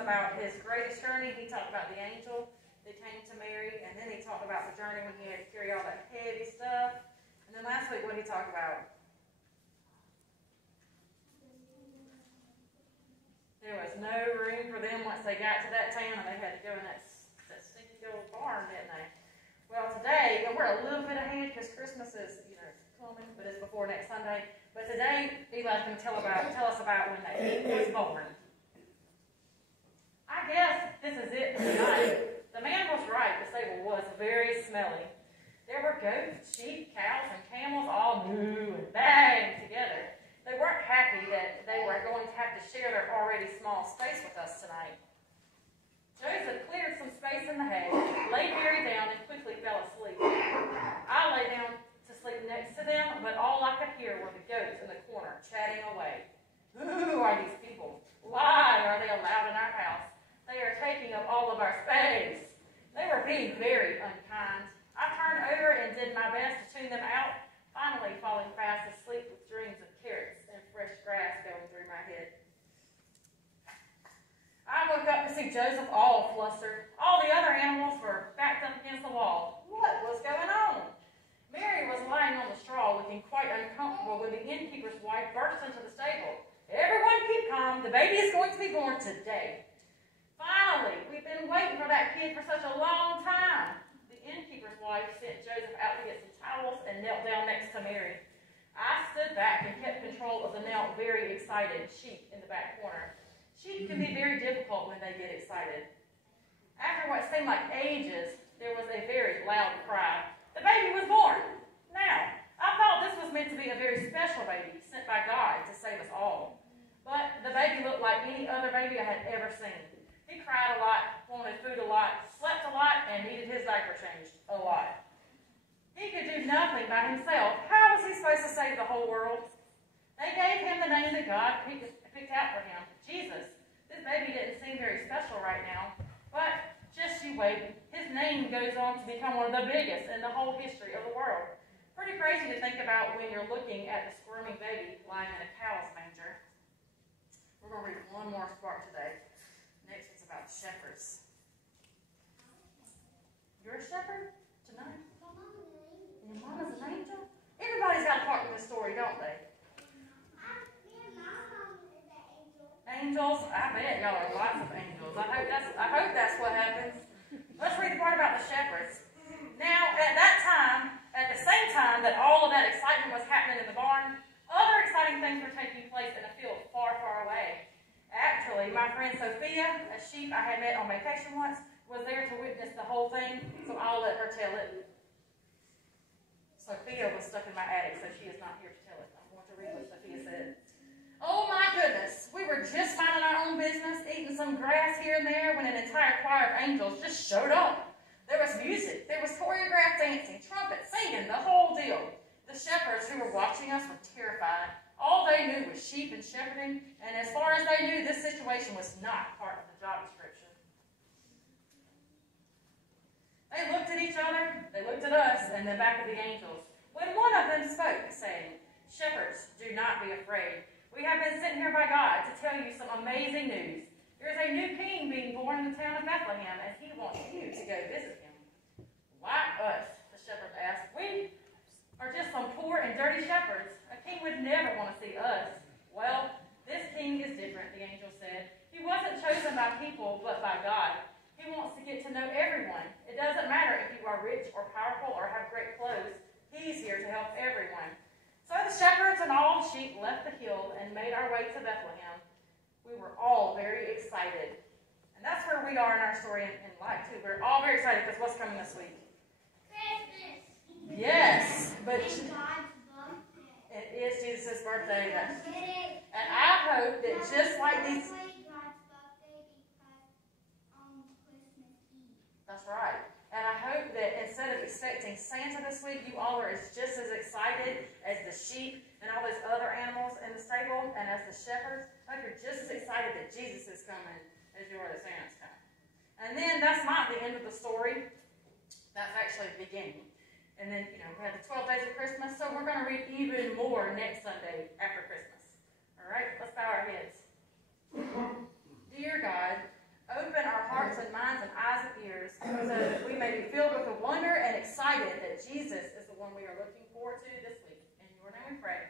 about his greatest journey. He talked about the angel that came to Mary, and then he talked about the journey when he had to carry all that heavy stuff. And then last week, what did he talk about? There was no room for them once they got to that town, and they had to go in that stinky old barn, didn't they? Well, today, and we're a little bit ahead because Christmas is, coming, but it's before next Sunday. But today, Eli's going to tell us about when the king was born. I guess this is it for tonight. The man was right. The stable was very smelly. There were goats, sheep, cows, and camels all moo and bang together. They weren't happy that they were going to have to share their already small space with us tonight. Joseph cleared some space in the hay, lay Mary down, and quickly fell asleep. I lay down to sleep next to them, but all I could hear were the goats in the corner chatting away. Who are these people? Why are they allowed in our house? They are taking up all of our space. They were being very unkind. I turned over and did my best to tune them out, finally falling fast asleep with dreams of carrots and fresh grass going through my head. I woke up to see Joseph all flustered. All the other animals were backed up against the wall. What was going on? Mary was lying on the straw, looking quite uncomfortable when the innkeeper's wife burst into the stable. Everyone keep calm. The baby is going to be born today. Finally, we've been waiting for that kid for such a long time. The innkeeper's wife sent Joseph out to get some towels and knelt down next to Mary. I stood back and kept control of the now very excited sheep in the back corner. Sheep can be very difficult when they get excited. After what seemed like ages, there was a very loud cry. The baby was born. Now, I thought this was meant to be a very special baby sent by God to save us all. But the baby looked like any other baby I had ever seen. He cried a lot, wanted food a lot, slept a lot, and needed his diaper changed a lot. He could do nothing by himself. How was he supposed to save the whole world? They gave him the name that God picked out for him, Jesus. This baby didn't seem very special right now, but just you wait. His name goes on to become one of the biggest in the whole history of the world. Pretty crazy to think about when you're looking at the squirming baby lying in a cow's manger. We're going to read one more part today. Next one's about shepherds. You're a shepherd tonight? Your mama's an angel? Everybody's got a part in this story, don't they? Angels? I bet y'all are lots of angels. I hope that's what happens. Let's read the part about the shepherds. Now, at the same time that all of that excitement was happening in the barn, other exciting things were taking place in a field far, far away. Actually, my friend Sophia, a sheep I had met on vacation once, was there to witness the whole thing, so I'll let her tell it. Sophia was stuck in my attic, so she is not here to tell it. I'm going to read what Sophia said. Oh my goodness, we were just minding our own business, eating some grass here and there, when an entire choir of angels just showed up. There was music, there was choreographed dancing, trumpets, singing, the whole deal. The shepherds who were watching us were terrified. All they knew was sheep and shepherding, and as far as they knew, this situation was not part of the job description. They looked at each other, they looked at us, and then back at the angels. When one of them spoke, saying, "Shepherds, do not be afraid. We have been sent here by God to tell you some amazing news. There is a new king being born in the town of Bethlehem, and he wants you to go visit him." "Why us?" the shepherds asked. "We are just some poor and dirty shepherds. A king would never want to see us." "Well, this king is different," the angel said. "He wasn't chosen by people, but by God. He wants to get to know everyone. It doesn't matter if you are rich or powerful or have great clothes. He's here to help everyone." So the shepherds and all the sheep left the hill and made our way to Bethlehem. We were all very excited. And that's where we are in our story in life, too. We're all very excited because what's coming this week? Christmas. Yes, but It's God's birthday. it is Jesus' birthday. It is. And I hope that just like these... God's birthday because Christmas Eve. That's right. And I hope that instead of expecting Santa this week, you all are just as excited as the sheep and all those other animals in the stable and as the shepherds. I hope you're just as excited that Jesus is coming as you are that Santa's coming. And then that's not the end of the story. That's actually the beginning. And then, we have the 12 days of Christmas, so we're going to read even more next Sunday after Christmas. All right, let's bow our heads. Dear God, so that we may be filled with the wonder and excited that Jesus is the one we are looking forward to this week. In your name we pray.